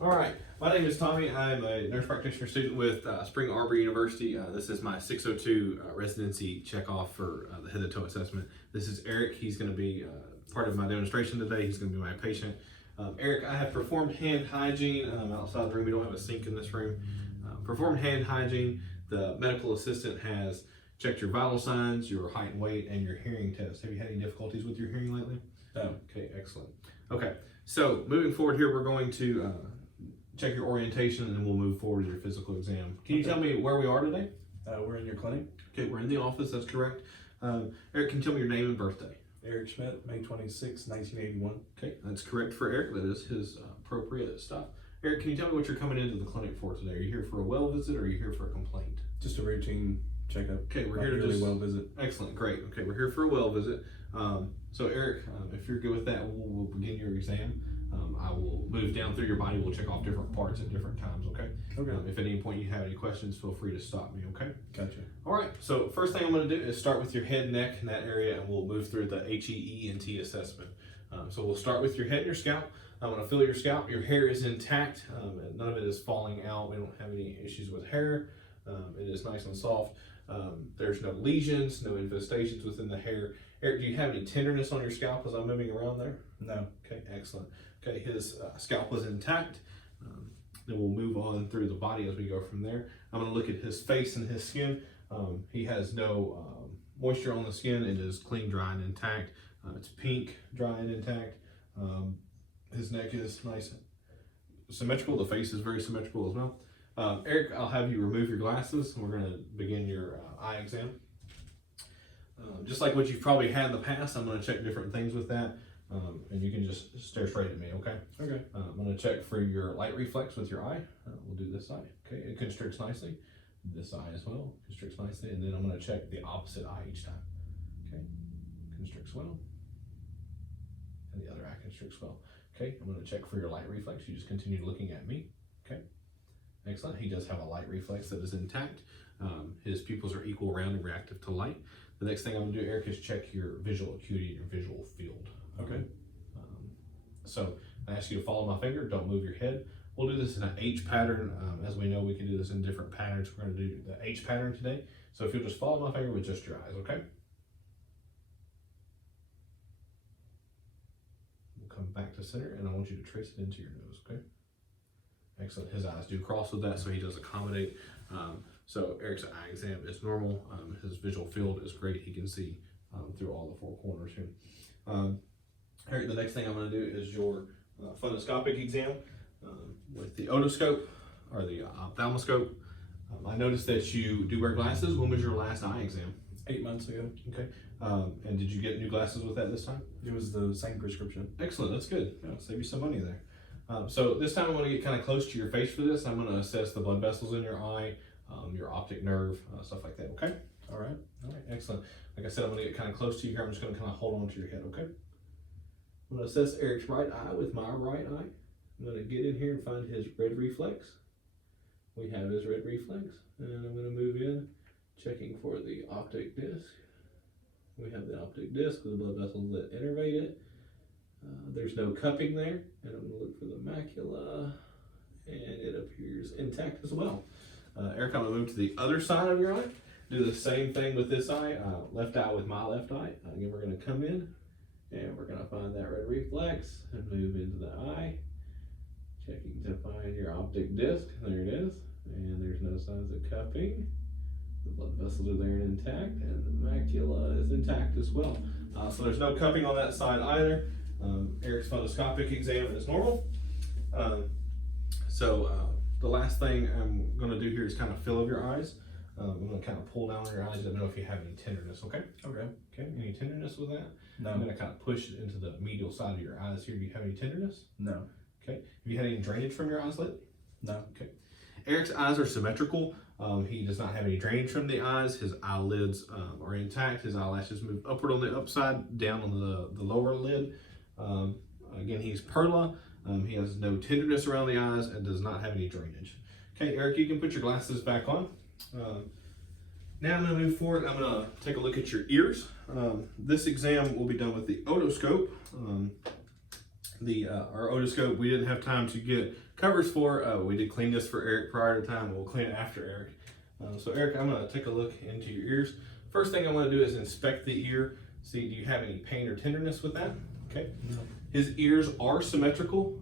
All right, my name is Tommy. I'm a nurse practitioner student with Spring Arbor University. This is my 602 residency checkoff for the head to toe assessment. This is Eric. He's going to be part of my demonstration today. He's going to be my patient. Eric, I have performed hand hygiene outside the room. We don't have a sink in this room. Performed hand hygiene. The medical assistant has checked your vital signs, your height and weight, and your hearing test. Have you had any difficulties with your hearing lately? No. Okay, excellent. Okay, so moving forward here, we're going to check your orientation and then we'll move forward to your physical exam. Can you tell me where we are today? We're in your clinic. Okay, we're in the office, that's correct. Eric, can you tell me your name and birthday? Eric Schmidt, May 26, 1981. Okay, that's correct for Eric. That is his appropriate stuff. Eric, can you tell me what you're coming into the clinic for today? Are you here for a well visit or are you here for a complaint? Just a routine checkup. Okay, we're here to really just well visit. Excellent, great. Okay, we're here for a well visit. So Eric, if you're good with that, we'll begin your exam. I will move down through your body. We'll check off different parts at different times, okay? Okay. If at any point you have any questions, feel free to stop me, okay? Gotcha. All right, so first thing I'm going to do is start with your head, neck, and that area, and we'll move through the HE and T assessment. So we'll start with your head and your scalp. I'm going to feel your scalp. Your hair is intact. And none of it is falling out. We don't have any issues with hair. It is nice and soft. There's no lesions, no infestations within the hair. Eric, do you have any tenderness on your scalp as I'm moving around there? No. Okay, excellent. Okay, his scalp was intact. Then we'll move on through the body as we go from there. I'm going to look at his face and his skin. He has no moisture on the skin. It is clean, dry, and intact. It's pink, dry, and intact. His neck is nice, symmetrical. The face is very symmetrical as well. Eric, I'll have you remove your glasses and we're going to begin your eye exam. Just like what you've probably had in the past, I'm going to check different things with that. And you can just stare straight at me, okay? Okay. I'm going to check for your light reflex with your eye. We'll do this eye, okay? It constricts nicely. This eye as well, constricts nicely. And then I'm going to check the opposite eye each time, okay? Constricts well. And the other eye constricts well. Okay, I'm going to check for your light reflex. You just continue looking at me, okay? Excellent. He does have a light reflex that is intact. His pupils are equal, round, and reactive to light. The next thing I'm going to do, Eric, is check your visual acuity and your visual field. Okay. So I ask you to follow my finger. Don't move your head. We'll do this in an H pattern. As we know, we can do this in different patterns. We're going to do the H pattern today. So if you'll just follow my finger with just your eyes, okay? We'll come back to center, and I want you to trace it into your nose, okay? Excellent. His eyes do cross with that, so he does accommodate. So Eric's eye exam is normal. His visual field is great. He can see through all the four corners here. Eric, the next thing I'm going to do is your fundoscopic exam with the otoscope or the ophthalmoscope. I noticed that you do wear glasses. When was your last eye exam? 8 months ago. Okay. And did you get new glasses with that this time? It was the same prescription. Excellent. That's good. Yeah, save you some money there. So this time I'm going to get kind of close to your face for this. I'm going to assess the blood vessels in your eye, your optic nerve, stuff like that. Okay. All right. All right. Excellent. Like I said, I'm going to get kind of close to you here. I'm just going to kind of hold on to your head. Okay. I'm going to assess Eric's right eye with my right eye. I'm going to get in here and find his red reflex. We have his red reflex, and I'm going to move in, checking for the optic disc. We have the optic disc with the blood vessels that innervate it. There's no cupping there, and I'm going to look for the macula, and it appears intact as well. Eric, I'm going to move to the other side of your eye. Do the same thing with this eye, left eye with my left eye. Again, we're going to come in, and we're going to find that red reflex and move into the eye. Checking to find your optic disc. There it is. And there's no signs of cupping. The blood vessels are there and intact, and the macula is intact as well. So there's no cupping on that side either. Eric's fundoscopic exam is normal. The last thing I'm going to do here is kind of feel of your eyes. I'm going to kind of pull down on your eyes. Let me know if you have any tenderness, okay? Okay. Okay, any tenderness with that? No. I'm going to kind of push it into the medial side of your eyes here. Do you have any tenderness? No. Okay. Have you had any drainage from your eyes lately? No. Okay. Eric's eyes are symmetrical. He does not have any drainage from the eyes. His eyelids are intact. His eyelashes move upward on the upside, down on the lower lid. Again, he's Perla. He has no tenderness around the eyes and does not have any drainage. Okay, Eric, you can put your glasses back on. Now I'm going to move forward. I'm going to take a look at your ears. This exam will be done with the otoscope. our otoscope, we didn't have time to get covers for. We did clean this for Eric prior to time. We'll clean it after Eric. So Eric, I'm going to take a look into your ears. First thing I want to do is inspect the ear. See, do you have any pain or tenderness with that? Okay. No. His ears are symmetrical.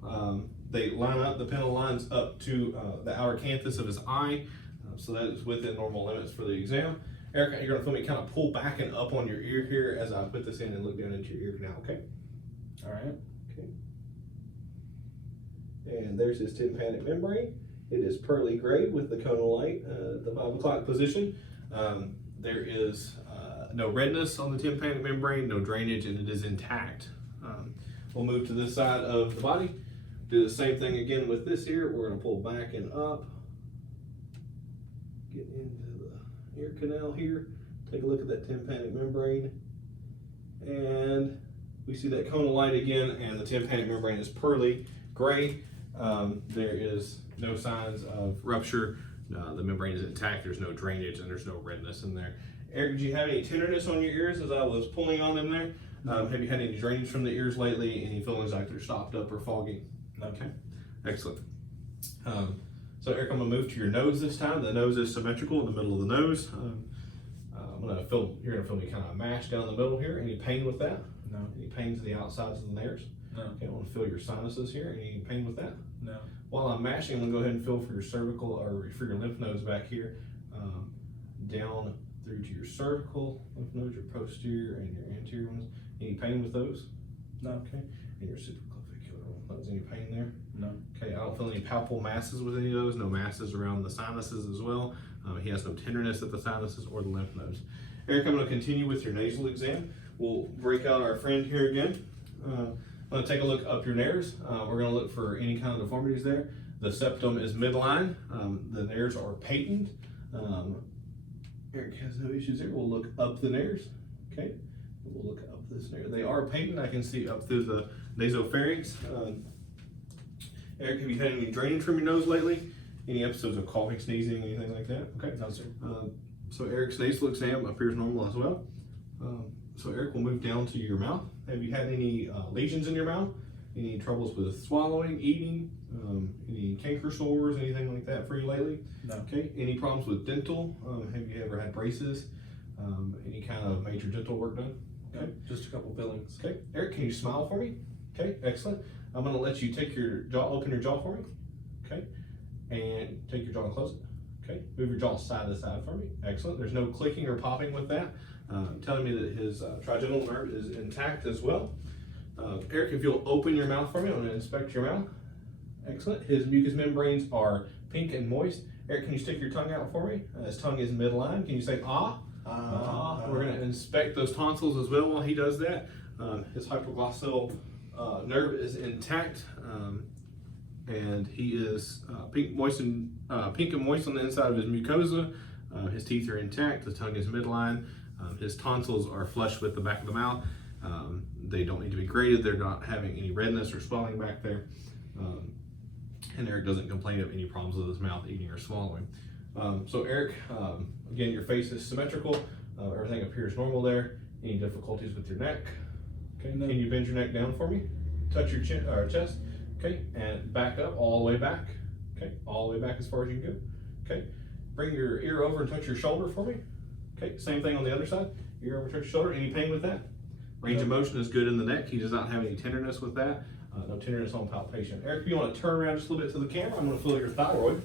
They line up, the pinna lines up to the outer canthus of his eye. So that is within normal limits for the exam. Eric, you're going to feel me kind of pull back and up on your ear here as I put this in and look down into your ear now, okay? All right. Okay. And there's his tympanic membrane. It is pearly gray with the conal light at the 5 o'clock position. There is no redness on the tympanic membrane, no drainage, and it is intact. We'll move to this side of the body. Do the same thing again with this ear. We're going to pull back and up. Get into the ear canal here. Take a look at that tympanic membrane. And we see that conal light again, and the tympanic membrane is pearly gray. There is no signs of rupture. The membrane is intact. There's no drainage, and there's no redness in there. Eric, did you have any tenderness on your ears as I was pulling on them there? Have you had any drainage from the ears lately? Any feelings like they're stopped up or foggy? No. Okay, excellent. So Eric, I'm gonna move to your nose this time. The nose is symmetrical in the middle of the nose. You're gonna feel me kind of mash down the middle here. Any pain with that? No. Any pain to the outsides of the nares? No. Okay, I want to feel your sinuses here. Any pain with that? No. While I'm mashing, I'm gonna go ahead and feel for your cervical or for your lymph nodes back here, down through to your cervical lymph nodes, your posterior and your anterior ones. Any pain with those? No. Okay. And your supraclavicular lymph nodes. Any pain there? No. Okay. I don't feel any palpable masses with any of those. No masses around the sinuses as well. He has no tenderness at the sinuses or the lymph nodes. Eric, I'm going to continue with your nasal exam. We'll break out our friend here again. I'm going to take a look up your nares. We're going to look for any kind of deformities there. The septum is midline. The nares are patent. Eric has no issues there. We'll look up the nares. Okay. We'll look up this nares. They are patent. I can see up through the nasopharynx. Eric, have you had any drainage from your nose lately? Any episodes of coughing, sneezing, anything like that? Okay. No, sir. So Eric's nasal exam appears normal as well. So Eric, will move down to your mouth. Have you had any lesions in your mouth? Any troubles with swallowing, eating, any canker sores, anything like that for you lately? No. Okay. Any problems with dental? Have you ever had braces? Any kind of major dental work done? Okay. No, just a couple fillings. Okay. Eric, can you smile for me? Okay. Excellent. I'm going to let you take your jaw, open your jaw for me. Okay. And take your jaw and close it. Okay. Move your jaw side to side for me. Excellent. There's no clicking or popping with that. Telling me that his trigeminal nerve is intact as well. Eric, if you'll open your mouth for me, I'm going to inspect your mouth. Excellent. His mucous membranes are pink and moist. Eric, can you stick your tongue out for me? His tongue is midline. Can you say ah? We're going to inspect those tonsils as well while he does that. His hypoglossal nerve is intact. And he is pink and moist on the inside of his mucosa. His teeth are intact. The tongue is midline. His tonsils are flush with the back of the mouth. They don't need to be graded. They're not having any redness or swelling back there. And Eric doesn't complain of any problems with his mouth, eating or swallowing. So Eric, again, your face is symmetrical. Everything appears normal there. Any difficulties with your neck? Okay. No. Can you bend your neck down for me? Touch your chin or chest. Okay, and back up all the way back. Okay, all the way back as far as you can go. Okay, bring your ear over and touch your shoulder for me. Okay, same thing on the other side. Ear over, touch your shoulder. Any pain with that? Range of motion is good in the neck. He does not have any tenderness with that. No tenderness on palpation. Eric, if you want to turn around just a little bit to the camera, I'm going to feel your thyroid.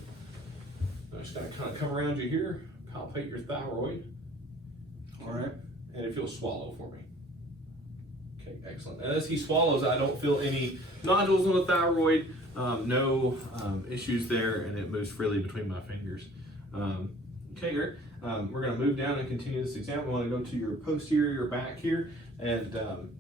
I'm just going to kind of come around you here, palpate your thyroid. All right. And if you'll swallow for me. Okay, excellent. And as he swallows, I don't feel any nodules on the thyroid, no issues there, and it moves freely between my fingers. Okay, Eric, we're going to move down and continue this exam. We want to go to your posterior back here and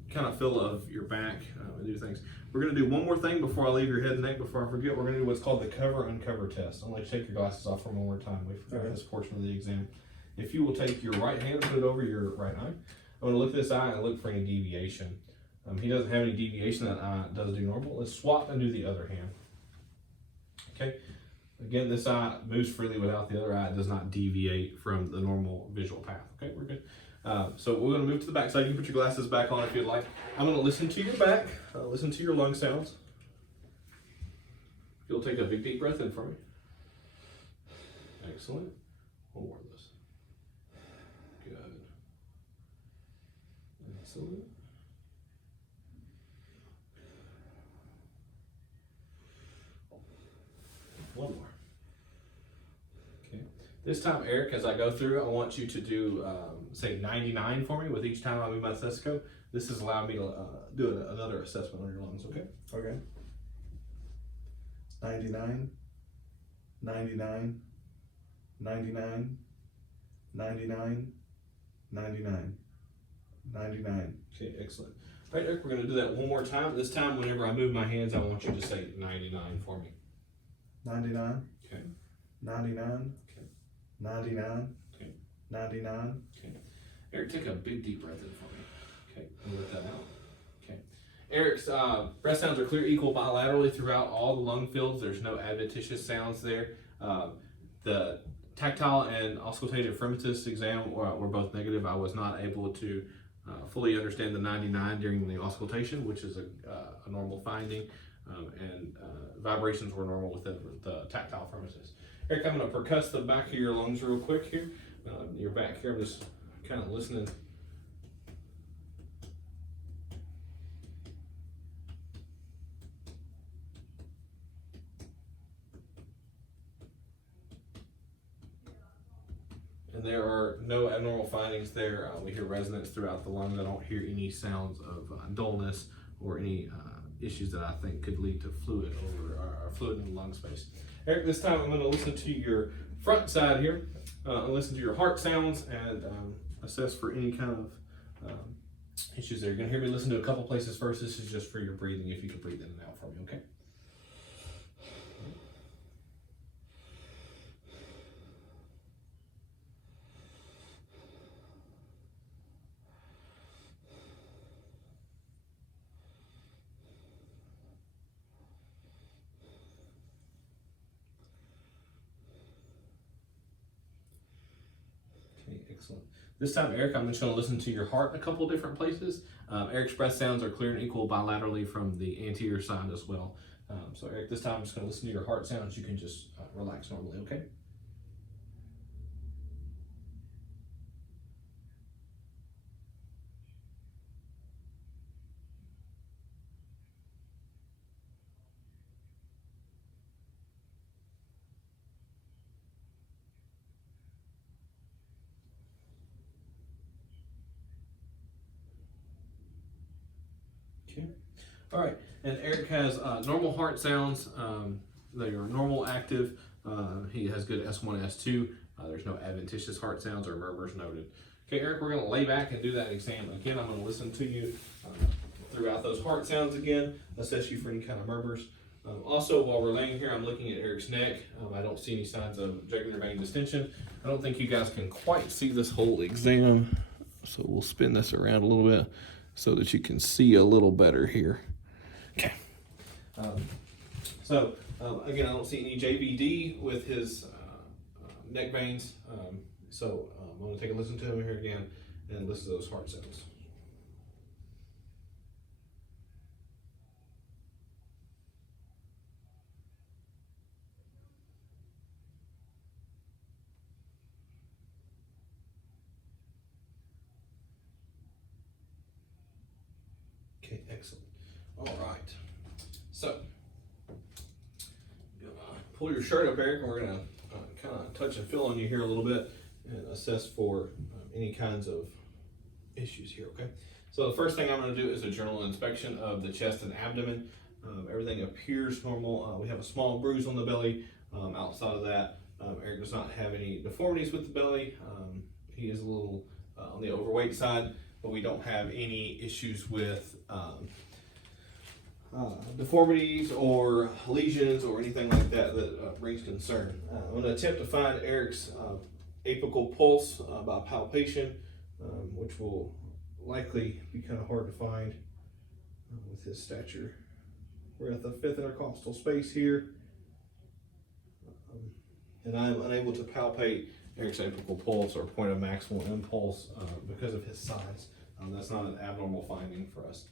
kind of feel of your back and do things. We're going to do one more thing before I leave your head and neck. Before I forget, we're going to do what's called the cover-uncover test. I'll let you take your glasses off for one more time. We forgot this portion of the exam. If you will take your right hand and put it over your right eye, I'm going to look at this eye and look for any deviation. He doesn't have any deviation. That eye does do normal. Let's swap and do the other hand. Okay. Again, this eye moves freely without the other eye. It does not deviate from the normal visual path. Okay, we're good. So we're going to move to the back side. You can put your glasses back on if you'd like. I'm going to listen to your back, listen to your lung sounds. You'll take a big deep breath in for me. Excellent. One more of this. Good. Excellent. One more. Okay. This time, Eric, as I go through, I want you to do, say, 99 for me with each time I move my stethoscope. This has allowed me to do another assessment on your lungs, okay? Okay. 99, 99, 99, 99, 99, 99. Okay, excellent. All right, Eric, we're going to do that one more time. This time, whenever I move my hands, I want you to say 99 for me. 99. Okay. 99. Okay. 99. Okay. 99. Okay. Eric, take a big deep breath in for me. Okay, and let that out. Okay. Eric's breath sounds are clear, equal bilaterally throughout all the lung fields. There's no adventitious sounds there. The tactile and auscultative fremitus exam were both negative. I was not able to fully understand the 99 during the auscultation, which is a normal finding, and vibrations were normal with the tactile fremitus. Eric, I'm going to percuss the back of your lungs real quick here. Your back here, I'm just kind of listening. And there are no abnormal findings there. We hear resonance throughout the lungs. I don't hear any sounds of dullness or any issues that I think could lead to fluid or fluid in the lung space. Eric, this time I'm going to listen to your front side here, and listen to your heart sounds and assess for any kind of issues there. You're going to hear me listen to a couple places first. This is just for your breathing, if you can breathe in and out for me, okay? Excellent. This time, Eric, I'm just going to listen to your heart in a couple different places. Eric's breath sounds are clear and equal bilaterally from the anterior side as well. So, Eric, this time I'm just going to listen to your heart sounds. You can just relax normally, okay? Okay. All right. And Eric has normal heart sounds. They are normal, active. He has good S1, S2. There's no adventitious heart sounds or murmurs noted. Okay, Eric, we're going to lay back and do that exam again. I'm going to listen to you throughout those heart sounds again, assess you for any kind of murmurs. Also, while we're laying here, I'm looking at Eric's neck. I don't see any signs of jugular vein distension. I don't think you guys can quite see this whole exam, so we'll spin this around a little bit so that you can see a little better here. Okay. Again, I don't see any JVD with his neck veins. So I'm going to take a listen to him here again and listen to those heart sounds. Okay, excellent. All right. So, pull your shirt up, Eric, and we're going to kind of touch and feel on you here a little bit and assess for any kinds of issues here, okay? So the first thing I'm going to do is a general inspection of the chest and abdomen. Everything appears normal. We have a small bruise on the belly. Outside of that, Eric does not have any deformities with the belly. He is a little on the overweight side, but we don't have any issues with deformities or lesions or anything like that that brings concern. I'm going to attempt to find Eric's apical pulse by palpation, which will likely be kind of hard to find with his stature. We're at the fifth intercostal space here, and I'm unable to palpate Eric's apical pulse or point of maximal impulse because of his size. That's not an abnormal finding for us.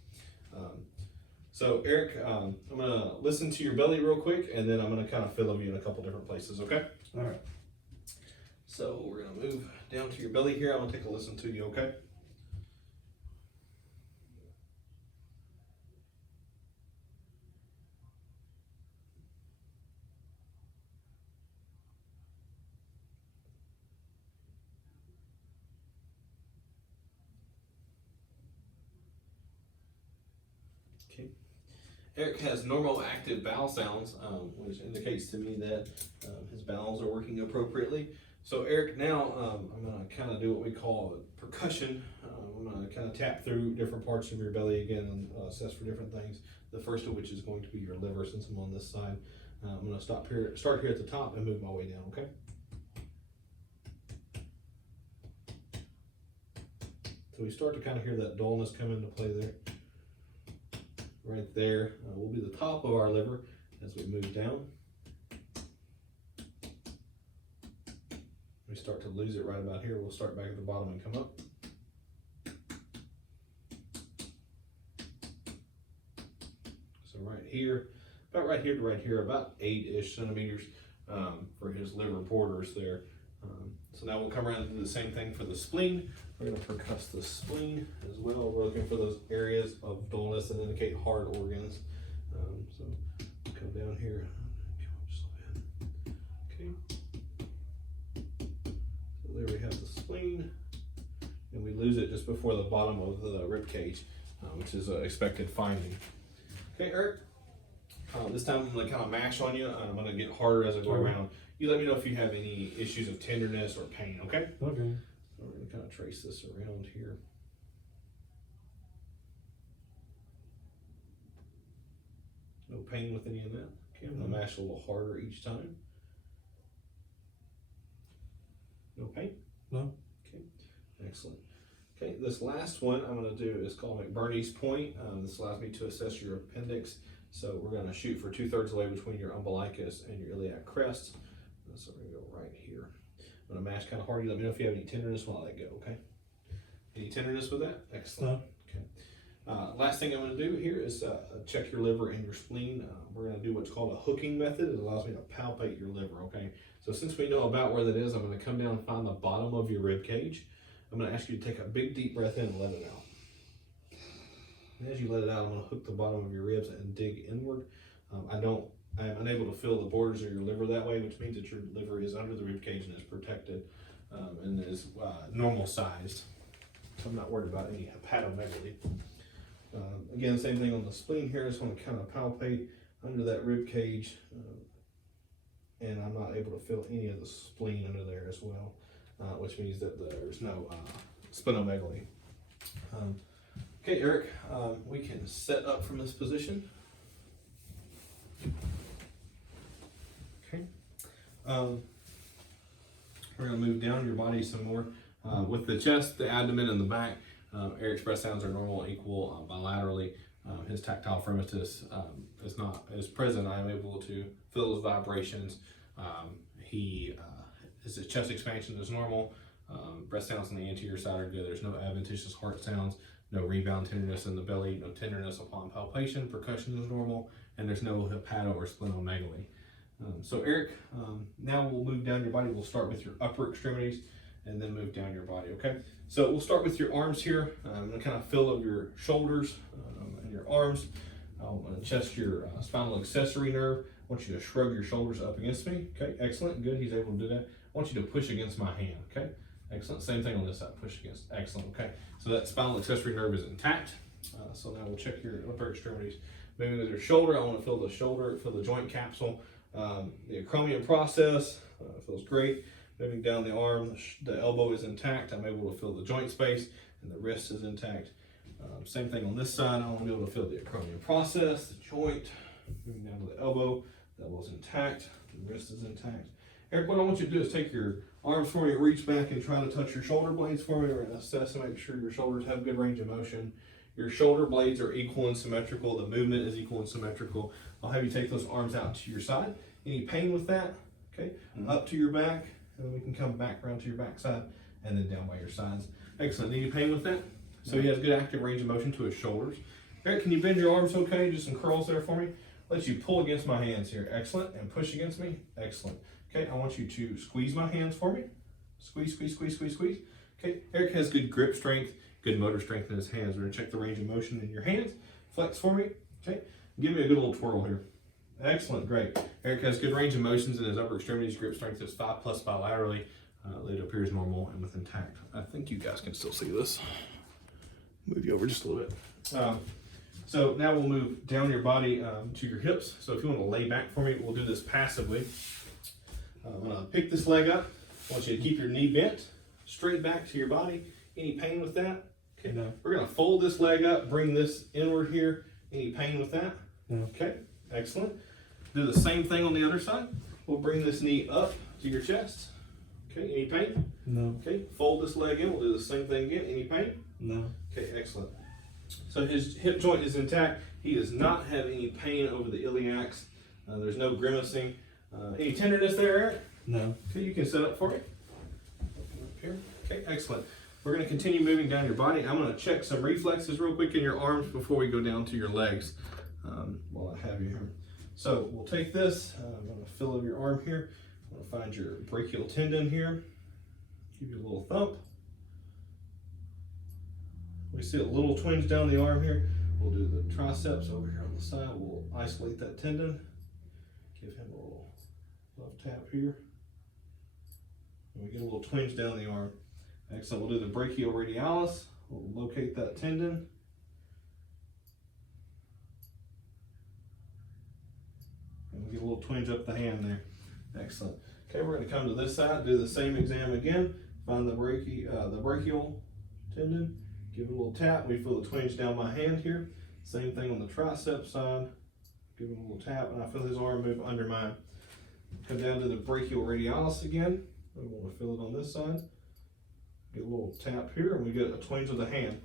So Eric, I'm gonna listen to your belly real quick, and then I'm gonna kind of fill you in a couple different places, okay? All right. So we're gonna move down to your belly here. I'm gonna take a listen to you, okay? Okay. Eric has normal active bowel sounds, which indicates to me that his bowels are working appropriately. So Eric, now I'm gonna kind of do what we call percussion. I'm gonna kind of tap through different parts of your belly again and assess for different things. The first of which is going to be your liver, since I'm on this side. I'm gonna start here at the top and move my way down, okay? So we start to kind of hear that dullness come into play there. Right there will be the top of our liver as we move down. We start to lose it right about here. We'll start back at the bottom and come up. So right here, about right here to right here, about 8-ish centimeters for his liver borders there. So now we'll come around and do the same thing for the spleen. We're going to percuss the spleen as well. We're looking for those areas of dullness that indicate hard organs. So come down here. Okay. So there we have the spleen, and we lose it just before the bottom of the rib cage, which is an expected finding. Okay, Eric. This time I'm going to kind of mash on you. I'm going to get harder as I go around. You let me know if you have any issues of tenderness or pain, okay? Okay. So we're going to kind of trace this around here. No pain with any of that. Okay, I'm going to mash a little harder each time. No pain? No. Okay, excellent. Okay, this last one I'm going to do is called McBurney's point. This allows me to assess your appendix. So we're going to shoot for 2/3 of the way between your umbilicus and your iliac crest. So we're going to go right here. I'm going to mash kind of hard. You let me know if you have any tenderness while I go, okay? Any tenderness with that? Excellent. No. Okay. Last thing I'm going to do here is check your liver and your spleen. We're going to do what's called a hooking method. It allows me to palpate your liver, okay? So since we know about where that is, I'm going to come down and find the bottom of your rib cage. I'm going to ask you to take a big deep breath in and let it out. And as you let it out, I'm going to hook the bottom of your ribs and dig inward. I'm unable to feel the borders of your liver that way, which means that your liver is under the rib cage and is protected and is normal sized. So I'm not worried about any hepatomegaly. Again, same thing on the spleen here. I just want to kind of palpate under that rib cage, and I'm not able to feel any of the spleen under there as well, which means that there's no splenomegaly. Okay, Eric, we can set up from this position. Okay. We're going to move down your body some more. With the chest, the abdomen, and the back, Eric's breath sounds are normal and equal bilaterally. His tactile firmitus is present. I am able to feel his vibrations. His chest expansion is normal. Breath sounds on the anterior side are good. There's no adventitious heart sounds. No rebound tenderness in the belly, no tenderness upon palpation, percussion is normal, and there's no hepato or splenomegaly. So Eric, now we'll move down your body. We'll start with your upper extremities and then move down your body, okay? So we'll start with your arms here. I'm gonna kind of feel of your shoulders and your arms. I'm gonna test your spinal accessory nerve. I want you to shrug your shoulders up against me, okay? Excellent, good, he's able to do that. I want you to push against my hand, okay? Excellent, same thing on this side, push against, excellent, okay? So that spinal accessory nerve is intact. So now we'll check your upper extremities. Moving with your shoulder, I want to feel the shoulder, feel the joint capsule. The acromion process feels great. Moving down the arm, the elbow is intact. I'm able to feel the joint space, and the wrist is intact. Same thing on this side, I want to be able to feel the acromion process, the joint. Moving down to the elbow's intact, the wrist is intact. Eric, what I want you to do is take your arms for me, reach back and try to touch your shoulder blades for me. We're going to assess and make sure your shoulders have good range of motion. Your shoulder blades are equal and symmetrical. The movement is equal and symmetrical. I'll have you take those arms out to your side. Any pain with that? Okay. Up to your back and then we can come back around to your back side, and then down by your sides. Excellent. Any pain with that? So he has good active range of motion to his shoulders. Eric, can you bend your arms okay? Just some curls there for me. Let you pull against my hands here. Excellent. And push against me. Excellent. Okay, I want you to squeeze my hands for me. Squeeze, squeeze, squeeze, squeeze, squeeze. Okay, Eric has good grip strength, good motor strength in his hands. We're gonna check the range of motion in your hands. Flex for me. Okay, give me a good little twirl here. Excellent, great. Eric has good range of motions in his upper extremities. Grip strength is 5+ bilaterally. It appears normal and with intact. I think you guys can still see this. Move you over just a little bit. So now we'll move down your body to your hips. So if you want to lay back for me, we'll do this passively. I'm gonna pick this leg up. I want you to keep your knee bent, straight back to your body. Any pain with that? Okay. No. We're gonna fold this leg up, bring this inward here. Any pain with that? No. Okay, excellent. Do the same thing on the other side. We'll bring this knee up to your chest. Okay, any pain? No. Okay, fold this leg in. We'll do the same thing again. Any pain? No. Okay, excellent. So his hip joint is intact. He does not have any pain over the iliacs. There's no grimacing. Any tenderness there, Eric? No. Okay, you can set up for me. Open up here. Okay, excellent. We're going to continue moving down your body. I'm going to check some reflexes real quick in your arms before we go down to your legs while I have you here. So we'll take this. I'm going to fill over your arm here. I'm going to find your brachial tendon here. Give you a little thump. We see a little twinge down the arm here. We'll do the triceps over here on the side. We'll isolate that tendon. Give him a little left tap here. And we get a little twinge down the arm. Excellent. We'll do the brachioradialis. We'll locate that tendon. And we get a little twinge up the hand there. Excellent. Okay, we're going to come to this side, do the same exam again. Find the brachial tendon. Give it a little tap. We feel the twinge down my hand here. Same thing on the tricep side. Give it a little tap, and I feel his arm move under mine. Come down to the brachioradialis again. We want to feel it on this side. Get a little tap here, and we get a twinge of the hand.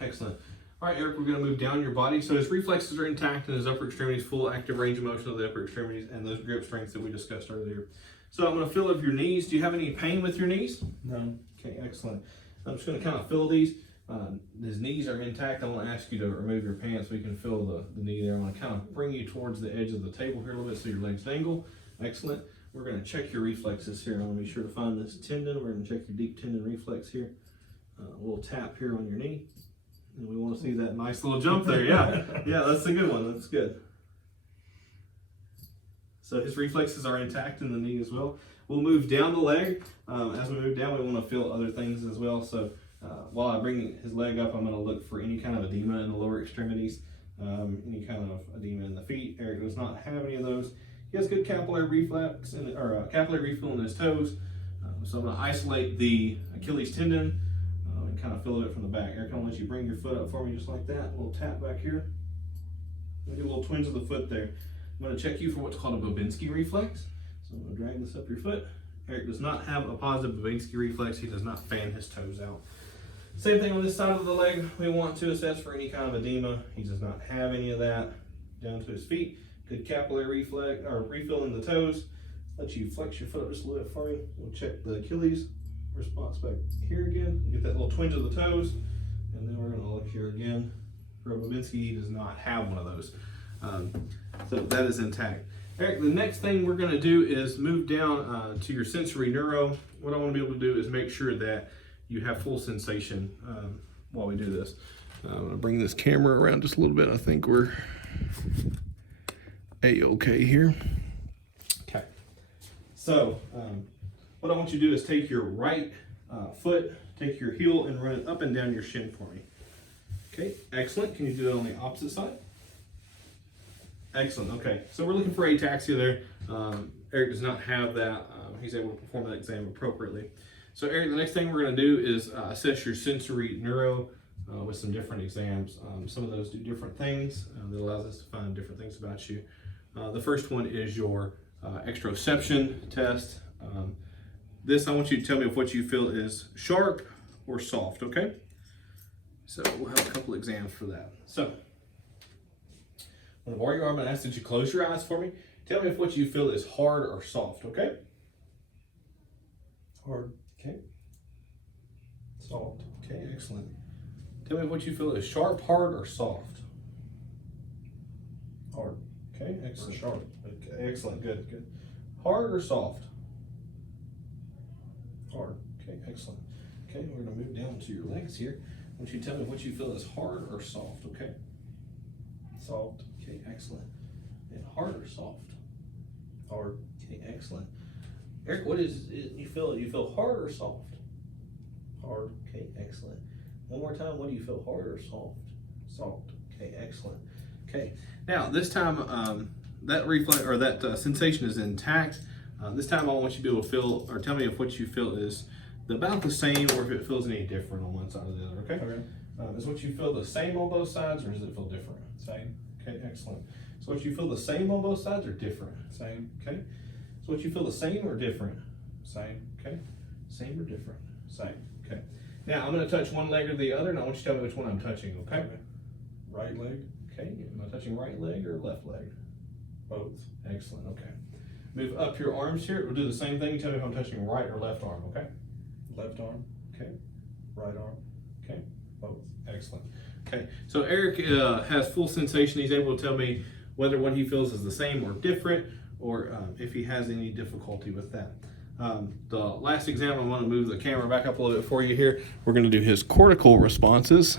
Excellent. All right, Eric, we're going to move down your body. So his reflexes are intact, and his upper extremities, full active range of motion of the upper extremities, and those grip strengths that we discussed earlier. So I'm going to feel of your knees. Do you have any pain with your knees? No. Okay, excellent. I'm just going to kind of feel these. His knees are intact. I want to ask you to remove your pants so we can feel the knee there. I want to kind of bring you towards the edge of the table here a little bit so your legs dangle. Excellent. We're going to check your reflexes here. I want to be sure to find this tendon. We're going to check your deep tendon reflex here. A little tap here on your knee. And we want to see that nice little jump there. Yeah, yeah, that's a good one. That's good. So his reflexes are intact in the knee as well. We'll move down the leg. As we move down, we want to feel other things as well. So while I bring his leg up, I'm going to look for any kind of edema in the lower extremities, any kind of edema in the feet. Eric does not have any of those. He has good capillary reflex capillary refill in his toes. So I'm going to isolate the Achilles tendon and kind of feel it from the back. Eric, I'm going to let you bring your foot up for me just like that. A little tap back here. Get a little twinge of the foot there. I'm going to check you for what's called a Babinski reflex. So I'm going to drag this up your foot. Eric does not have a positive Babinski reflex. He does not fan his toes out. Same thing on this side of the leg. We want to assess for any kind of edema. He does not have any of that. Down to his feet. Good capillary reflex or refill in the toes. Let you flex your foot up just a little bit for me. We'll check the Achilles response back here again. Get that little twinge of the toes. And then we're going to look here again. For Babinski, he does not have one of those. So that is intact. Eric, the next thing we're going to do is move down to your sensory neuro. What I want to be able to do is make sure that you have full sensation while we do this. I'm going to bring this camera around just a little bit. I think we're A-okay here. Okay. So what I want you to do is take your right foot, take your heel and run it up and down your shin for me. Okay, excellent. Can you do that on the opposite side? Excellent. Okay, so we're looking for ataxia there. Eric does not have that. He's able to perform that exam appropriately. So Eric, the next thing we're going to do is assess your sensory neuro with some different exams. Some of those do different things. That allows us to find different things about you. The first one is your exteroception test. This, I want you to tell me if what you feel is sharp or soft, okay? So we'll have a couple exams for that. So I'm going to bar your arm and ask that you close your eyes for me. Tell me if what you feel is hard or soft, okay? Hard. Okay. Soft. Okay, excellent. Tell me what you feel is sharp, hard, or soft. Hard. Okay, Or excellent. sharp. Okay, excellent, good, good. Hard or soft? Hard. Okay, excellent. Okay, we're gonna move down to your legs here. I want you to tell me what you feel is hard or soft, okay? Soft. Okay, excellent. And hard or soft? Hard. Okay, excellent. Eric, what is it you feel? You feel hard or soft? Hard. Okay, excellent. One more time, what do you feel, hard or soft? Soft. Okay, excellent. Okay, now this time that reflex or that sensation is intact. This time I want you to be able to feel or tell me if what you feel is about the same or if it feels any different on one side or the other, okay? Okay. Is what you feel the same on both sides or does it feel different? Same. Okay, excellent. So what you feel the same on both sides or different? Same. Okay. So what you feel the same or different? Same. Okay. Same or different? Same. Okay. Now I'm going to touch one leg or the other and I want you to tell me which one I'm touching, okay? Right leg. Okay. Am I touching right leg or left leg? Both. Excellent, okay. Move up your arms here. We'll do the same thing. Tell me if I'm touching right or left arm, okay? Left arm. Okay. Right arm. Okay. Both. Excellent. Okay, so Eric has full sensation. He's able to tell me whether what he feels is the same or different, or if he has any difficulty with that. The last exam, I want to move the camera back up a little bit for you here. We're going to do his cortical responses.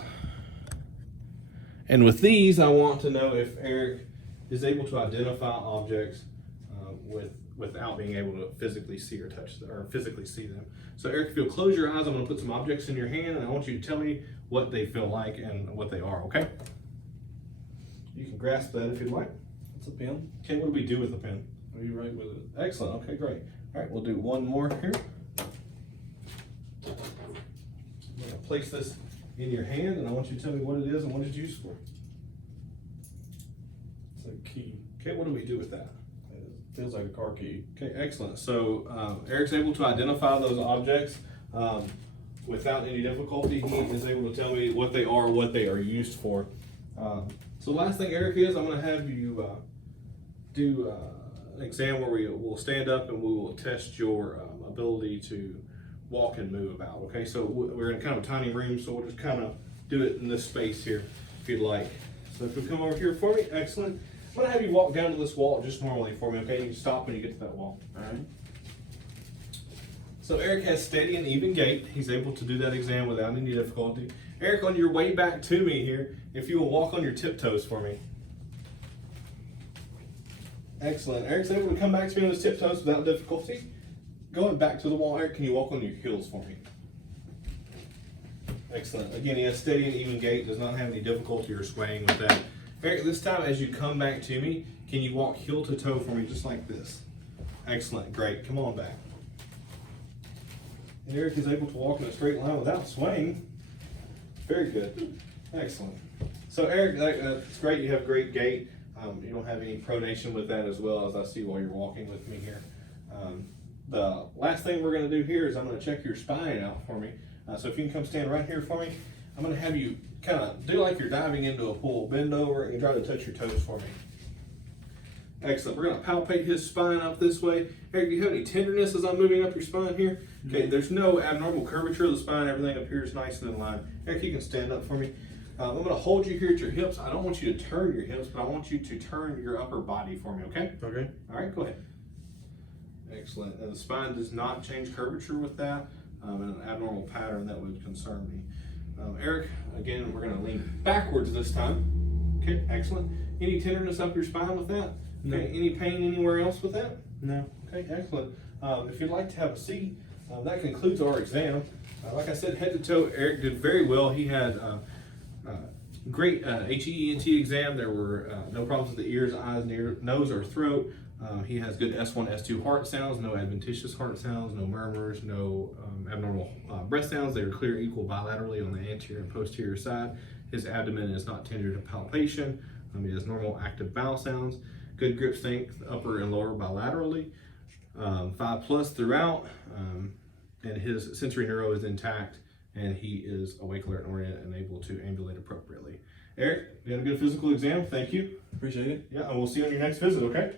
And with these, I want to know if Eric is able to identify objects without being able to physically see or touch them, or physically see them. So Eric, if you'll close your eyes, I'm going to put some objects in your hand, and I want you to tell me what they feel like and what they are, okay? You can grasp that if you'd like. It's a pen. Okay, what do we do with the pen? Are you right with it? Excellent, okay, great. All right, we'll do one more here. I'm gonna place this in your hand, and I want you to tell me what it is and what it's used for. It's a key. Okay, what do we do with that? It feels like a car key. Okay, excellent. So Eric's able to identify those objects without any difficulty. He is able to tell me what they are used for. So the last thing, Eric, is I'm going to have you do an exam where we will stand up and we will test your ability to walk and move about. Okay, so we're in kind of a tiny room, so we'll just kind of do it in this space here if you'd like. So if you come over here for me, excellent. I'm going to have you walk down to this wall just normally for me, okay? You can stop when you get to that wall. All right. So Eric has steady and even gait. He's able to do that exam without any difficulty. Eric, on your way back to me here, if you will walk on your tiptoes for me. Excellent. Eric's able to come back to me on his tiptoes without difficulty. Going back to the wall, Eric, can you walk on your heels for me? Excellent. Again, he has steady and even gait, does not have any difficulty or swaying with that. Eric, this time as you come back to me, can you walk heel to toe for me just like this? Excellent, great. Come on back. And Eric is able to walk in a straight line without swaying. Very good. Excellent. So Eric, that's great. You have great gait. You don't have any pronation with that as well, as I see while you're walking with me here. The last thing we're going to do here is I'm going to check your spine out for me. So if you can come stand right here for me, I'm going to have you kind of do like you're diving into a pool. Bend over and try to touch your toes for me. Excellent. We're going to palpate his spine up this way. Eric, do you have any tenderness as I'm moving up your spine here? Okay, there's no abnormal curvature of the spine. Everything appears nice and in line. Eric, you can stand up for me. I'm going to hold you here at your hips. I don't want you to turn your hips, but I want you to turn your upper body for me, okay? Okay. All right, go ahead. Excellent. And the spine does not change curvature with that. An abnormal pattern that would concern me. Eric, again, we're going to lean backwards this time. Okay, excellent. Any tenderness up your spine with that? No. Okay, any pain anywhere else with that? No. Okay, excellent. If you'd like to have a seat, that concludes our exam. Like I said, head to toe, Eric did very well. He had great HEENT exam. There were no problems with the ears, eyes, nose, or throat. He has good S1, S2 heart sounds, no adventitious heart sounds, no murmurs, no abnormal breath sounds. They are clear equal bilaterally on the anterior and posterior side. His abdomen is not tender to palpation. He has normal active bowel sounds. Good grip strength, upper and lower bilaterally. 5+ throughout. And his sensory neuro is intact. And he is awake, alert, and oriented, and able to ambulate appropriately. Eric, you had a good physical exam. Thank you. Appreciate it. Yeah, and we'll see you on your next visit, okay?